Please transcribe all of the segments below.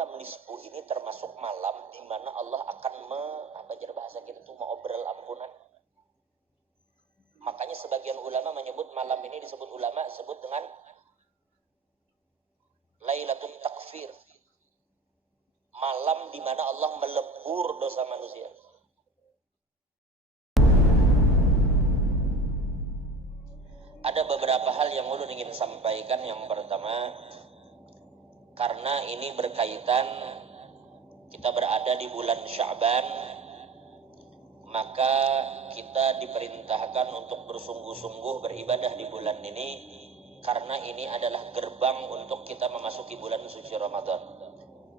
malam nisfu ini termasuk malam di mana Allah akan bahasa kita tuh mengobrol ampunan. Makanya sebagian ulama menyebut malam ini disebut dengan Lailatul Takfir. Malam di mana Allah melebur dosa manusia. Ada beberapa hal yang ulun ingin sampaikan. Yang pertama, karena ini berkaitan kita berada di bulan Sya'ban, maka kita diperintahkan untuk bersungguh-sungguh beribadah di bulan ini, karena ini adalah gerbang untuk kita memasuki bulan suci Ramadan.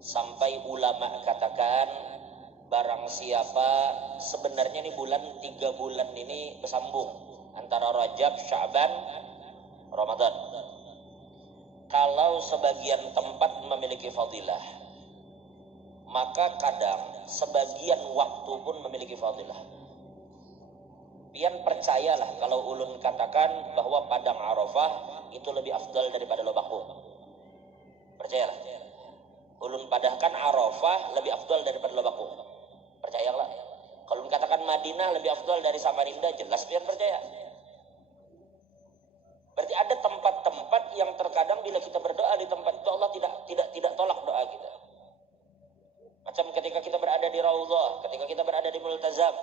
Sampai ulama katakan, barang siapa sebenarnya ini 3 bulan ini bersambung antara Rajab, Sya'ban, Ramadan. Kalau sebagian tempat memiliki fadilah, maka kadang sebagian waktu pun memiliki fadilah. Pian percayalah kalau ulun katakan bahwa padang Arafah itu lebih afdal daripada Lobaku. Percayalah. Ulun padahkan Arafah lebih afdal daripada Lobaku. Percayalah. Kalau ulun katakan Madinah lebih afdal dari Samarinda, jelas pian percaya. Berarti ada tempat-tempat yang terkadang bila kita berdoa di tempat itu Allah tidak tolak doa kita. Macam ketika kita berada di Raudhah, ketika kita berada di Multazam.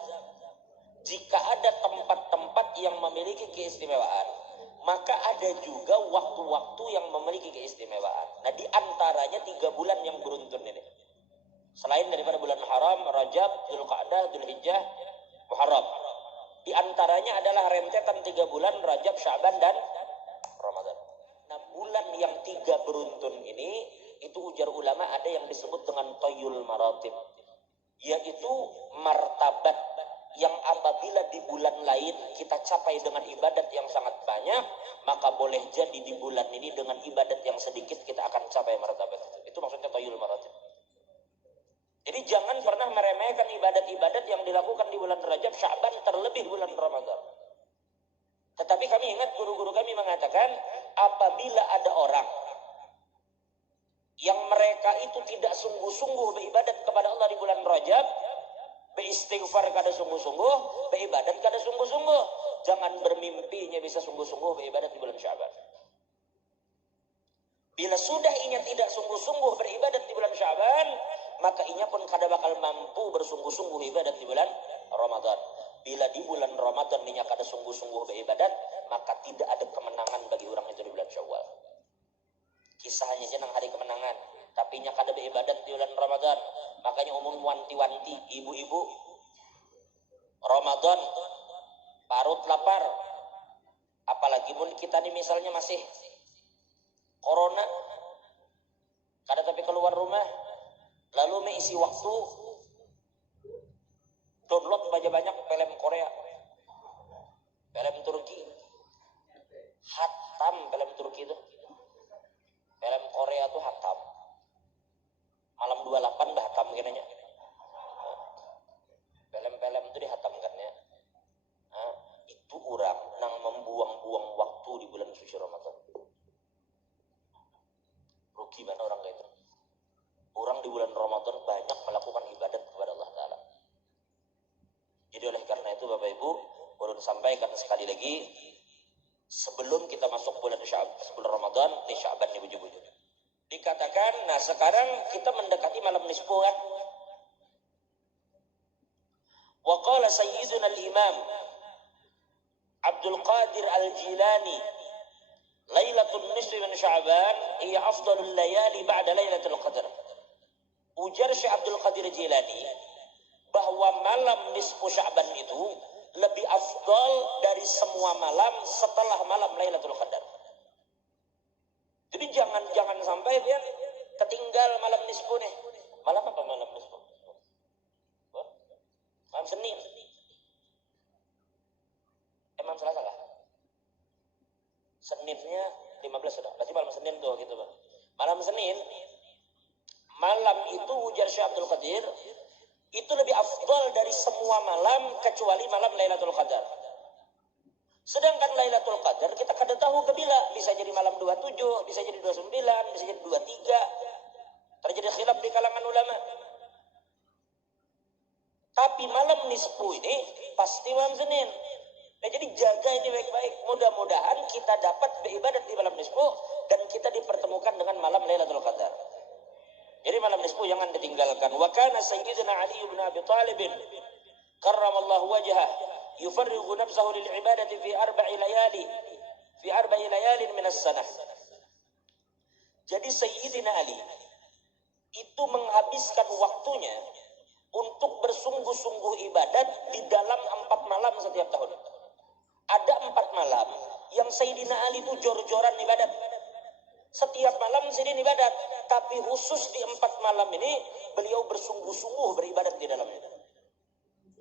Jika ada tempat-tempat yang memiliki keistimewaan, maka ada juga waktu-waktu yang memiliki keistimewaan. Nah, di antaranya 3 bulan yang beruntun ini. Selain daripada bulan Haram, Rajab, Dzulqa'dah, Dzulhijjah, Muharram. Di antaranya adalah rentetan 3 bulan Rajab, Sya'ban dan Ramadan. Nah, bulan yang 3 beruntun ini, itu ujar ulama ada yang disebut dengan Toyul Maratib, yaitu martabat yang apabila di bulan lain kita capai dengan ibadat yang sangat banyak, maka boleh jadi di bulan ini dengan ibadat yang sedikit kita akan capai martabat itu. Itu maksudnya Toyul Maratib. Jadi jangan pernah meremehkan ibadat-ibadat yang dilakukan di bulan Rajab, Sya'ban, terlebih bulan Ramadan. Tetapi kami ingat guru-guru kami mengatakan, apabila ada orang yang mereka itu tidak sungguh-sungguh beribadat kepada Allah di bulan Rajab, beristighfar kada sungguh-sungguh, beribadat kada sungguh-sungguh, jangan bermimpinya bisa sungguh-sungguh beribadat di bulan Sya'ban. Bila sudah inya tidak sungguh-sungguh beribadat di bulan Sya'ban, maka inya pun kada bakal mampu bersungguh-sungguh ibadat di bulan Ramadan. Bila di bulan Ramadan inya kada sungguh-sungguh beribadat, maka tidak ada kemenangan bagi orang itu di bulan Syawal. Kisahnya jenang hari kemenangan, tapi inya kada beribadat di bulan Ramadan. Makanya umum wanti-wanti ibu-ibu, Ramadan parut lapar. Apalagi pun kita nih misalnya masih corona, kada tapi keluar rumah, lalu mengisi waktu download banyak-banyak film Korea, film Turki, hatam film Turki itu, film Korea tuh hatam, malam 28 dah hatam kenanya, film-film itu dihatamkan ya. Nah, itu orang nang membuang-buang waktu di bulan suci Ramadan. Rugi mana orang kayak itu? Orang di bulan Ramadan banyak melakukan ibadat kepada Allah Ta'ala. Jadi oleh karena itu Bapak Ibu, ulun sampaikan sekali lagi, sebelum kita masuk bulan Ramadan, ini Sya'ban nih buju-buju. Dikatakan, nah sekarang kita mendekati malam nisfu kan? Wa qala sayyiduna al-imam Abdul Qadir al-Jilani, Lailatul nisfi min Sya'ban hiya afdalul layali ba'da Lailatul Qadar. Ujar Syekh Abdul Qadir Jilani bahwa malam nisfu Sya'ban itu lebih afdal dari semua malam setelah malam Lailatul Qadar. Jadi jangan sampai dia ketinggal malam nisfu nih. Malam apa malam nisfu? Malam Senin. Malam Selasa kah? Seninnya 15 sudah. Berarti malam Senin tuh gitu, Bang. Malam Senin, malam itu ujar Syekh Abdul Qadir itu lebih afdal dari semua malam kecuali malam Lailatul Qadar. Sedangkan Lailatul Qadar kita kada tahu kebila, bisa jadi malam 27, bisa jadi 29, bisa jadi 23. Terjadi khilaf khilaf di kalangan ulama. Tapi malam nisfu ini pasti malam Senin. Nah, jadi jaga ini baik-baik. Mudah-mudahan kita dapat beribadat di malam nisfu dan kita dipertemukan dengan malam Lailatul Qadar. Jadi malam nisfu jangan ditinggalkan. Wa kana sayyidina Ali bin Abi Thalib karramallahu wajhah yufarrigu nafsahu lil ibadati fi arba'i layalin min as-sanah. Jadi Sayyidina Ali itu menghabiskan waktunya untuk bersungguh-sungguh ibadat di dalam 4 malam setiap tahun. Ada 4 malam yang Sayyidina Ali itu jor-joran ibadat. Setiap malam Sayyidina ibadat, tapi khusus di 4 malam ini beliau bersungguh-sungguh beribadat di dalamnya.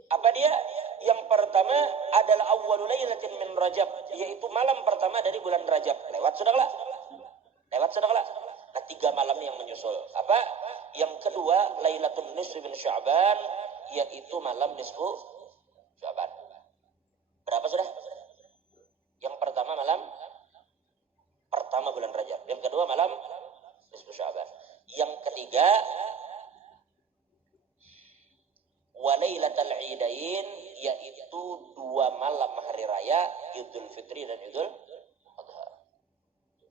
Apa dia? Yang pertama adalah awwalul lailatin min Rajab, yaitu malam pertama dari bulan Rajab. Lewat sudahlah. Nah, 3 malam yang menyusul. Apa? Yang kedua Lailatul Nisfi min Sya'ban, yaitu malam nisfu Sya'ban. Berapa sudah? Yang pertama malam pertama bulan Rajab. Yang kedua malam nisfu Sya'ban. Yang ketiga Walailatul Idain, yaitu 2 malam hari raya Idul Fitri dan Idul Adha.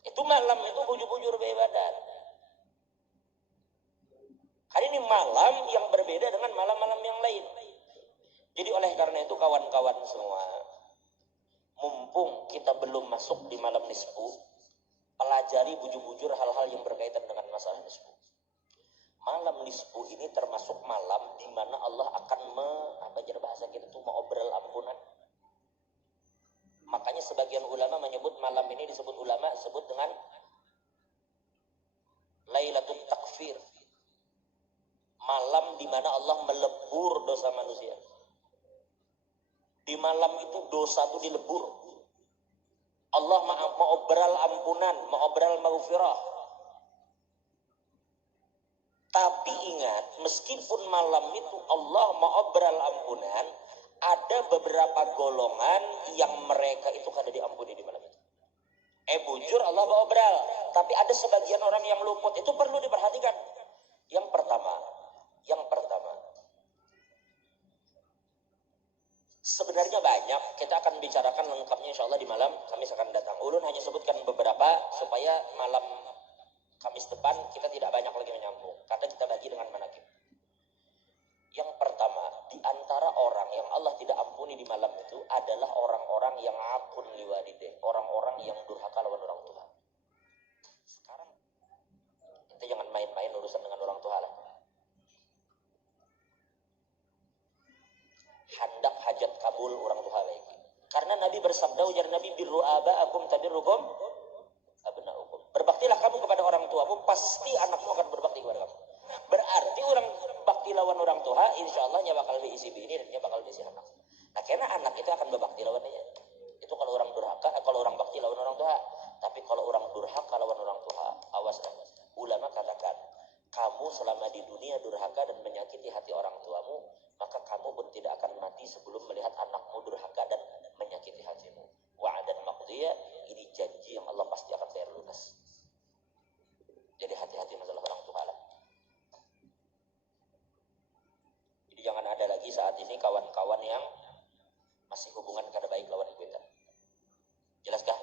Itu malam itu bujur-bujur beribadat. Hari ini malam yang berbeda dengan malam-malam yang lain. Jadi oleh karena itu kawan-kawan semua, mumpung kita belum masuk di malam nisfu, pelajari bujur-bujur hal-hal yang berkaitan dengan masalah nisfu. Malam nisfu ini termasuk malam di mana Allah akan bahasa kita itu mengobrol ampunan. Makanya sebagian ulama menyebut malam ini disebut dengan Lailatul Takfir. Malam di mana Allah melebur dosa manusia. Di malam itu dosa itu dilebur. Allah mengobrol ampunan, mengobrol maghfirah. Tapi ingat, meskipun malam itu Allah mengobrol ampunan, ada beberapa golongan yang mereka itu kada diampuni di malam itu. Bujur Allah mengobrol, tapi ada sebagian orang yang luput. Itu perlu diperhatikan. Yang pertama, sebenarnya banyak. Kita akan bicarakan lengkapnya insya Allah di malam Kamis akan datang. Ulun hanya sebutkan beberapa supaya malam Kamis depan kita tidak banyak lagi menyambung. Karena kita bagi dengan manakib. Yang pertama, di antara orang yang Allah tidak ampuni di malam itu adalah orang-orang yang akun liwalideh, orang-orang yang durhaka lawan orang tua. Sekarang kita jangan main-main urusan dengan orang tua lah. Hendak hajat kabul orang tua lagi. Karena Nabi bersabda, ujar Nabi, birru aba'akum tabirrukum abna'ukum. Berbaktilah kamu kepada orang tuamu, pasti anakmu akan berbakti kepada kamu. Berarti orang bakti lawan orang tua, insya Allah nya bakal diisi bini dan nya bakal diisi anak. Nah, karena anak itu akan berbakti lawan dia. Itu kalau orang durhaka, kalau orang bakti lawan orang tua. Tapi kalau orang durhaka lawan orang tua, awas. Ulama katakan, kamu selama di dunia durhaka dan menyakiti hati orang tuamu, maka kamu pun tidak akan mati sebelum melihat anakmu durhaka dan menyakiti hatimu. Wa'adan maqdiyah, ini janji yang Allah pasti akan bayar lunas. Jadi hati-hati masalah orang tua lah. Jadi jangan ada lagi saat ini kawan-kawan yang masih hubungan kada baik lawan kita. Jelaskah?